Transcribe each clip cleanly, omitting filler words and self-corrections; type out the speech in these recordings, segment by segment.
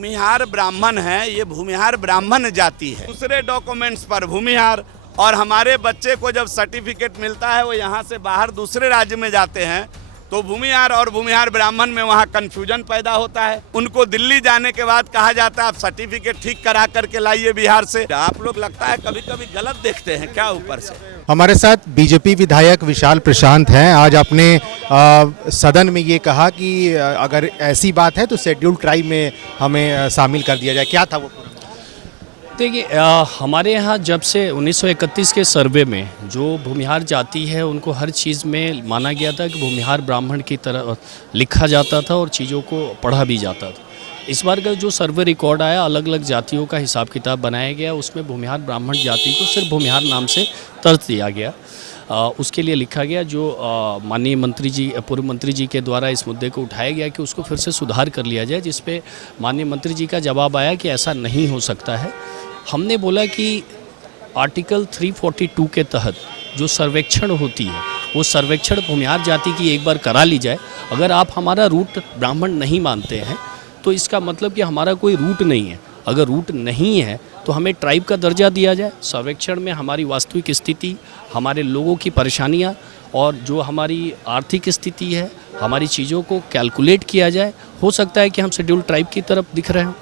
भूमिहार ब्राह्मण है, ये भूमिहार ब्राह्मण जाति है। दूसरे डॉक्यूमेंट्स पर भूमिहार, और हमारे बच्चे को जब सर्टिफिकेट मिलता है वो यहाँ से बाहर दूसरे राज्य में जाते हैं तो भूमिहार और भूमिहार ब्राह्मण में वहाँ कन्फ्यूजन पैदा होता है। उनको दिल्ली जाने के बाद कहा जाता है आप सर्टिफिकेट ठीक करा करके लाइए बिहार से। आप लोग लगता है कभी कभी गलत देखते हैं क्या ऊपर से। हमारे साथ बीजेपी विधायक विशाल प्रशांत हैं। आज आपने सदन में ये कहा कि अगर ऐसी बात है तो शेड्यूल ट्राइब में हमें शामिल कर दिया जाए, क्या था वो पूरा? देखिए, हमारे यहाँ जब से 1931 के सर्वे में जो भूमिहार जाति है उनको हर चीज़ में माना गया था कि भूमिहार ब्राह्मण की तरह लिखा जाता था और चीज़ों को पढ़ा भी जाता था। इस बार का जो सर्वे रिकॉर्ड आया, अलग अलग जातियों का हिसाब किताब बनाया गया, उसमें भूमिहार ब्राह्मण जाति को सिर्फ भूमिहार नाम से तर्ज दिया गया। उसके लिए लिखा गया जो माननीय मंत्री जी, पूर्व मंत्री जी के द्वारा इस मुद्दे को उठाया गया कि उसको फिर से सुधार कर लिया जाए, जिस पे माननीय मंत्री जी का जवाब आया कि ऐसा नहीं हो सकता है। हमने बोला कि आर्टिकल 342 के तहत जो सर्वेक्षण होती है वो सर्वेक्षण भूमिहार जाति की एक बार करा ली जाए। अगर आप हमारा रूट ब्राह्मण नहीं मानते हैं तो इसका मतलब कि हमारा कोई रूट नहीं है। अगर रूट नहीं है तो हमें ट्राइब का दर्जा दिया जाए। सर्वेक्षण में हमारी वास्तविक स्थिति, हमारे लोगों की परेशानियां और जो हमारी आर्थिक स्थिति है, हमारी चीज़ों को कैलकुलेट किया जाए। हो सकता है कि हम शेड्यूल ट्राइब की तरफ दिख रहे हों।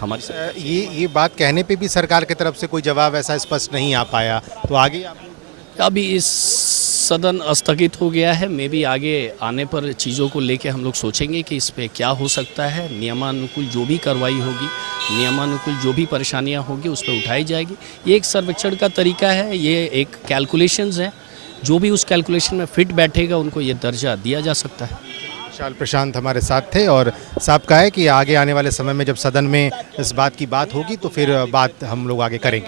हमारी ये बात कहने पे भी सरकार की तरफ से कोई जवाब ऐसा स्पष्ट नहीं आ पाया, तो आगे आप अभी इस सदन स्थगित हो गया है। मे भी आगे आने पर चीज़ों को लेके हम लोग सोचेंगे कि इस पे क्या हो सकता है। नियमानुकूल जो भी कार्रवाई होगी, नियमानुकूल जो भी परेशानियां होगी उस पर उठाई जाएगी। ये एक सर्वेक्षण का तरीका है, ये एक कैलकुलेशंस है। जो भी उस कैलकुलेशन में फिट बैठेगा उनको ये दर्जा दिया जा सकता है। विशाल प्रशांत हमारे साथ थे और साफ कहा है कि आगे आने वाले समय में जब सदन में इस बात की बात होगी तो फिर बात हम लोग आगे करेंगे।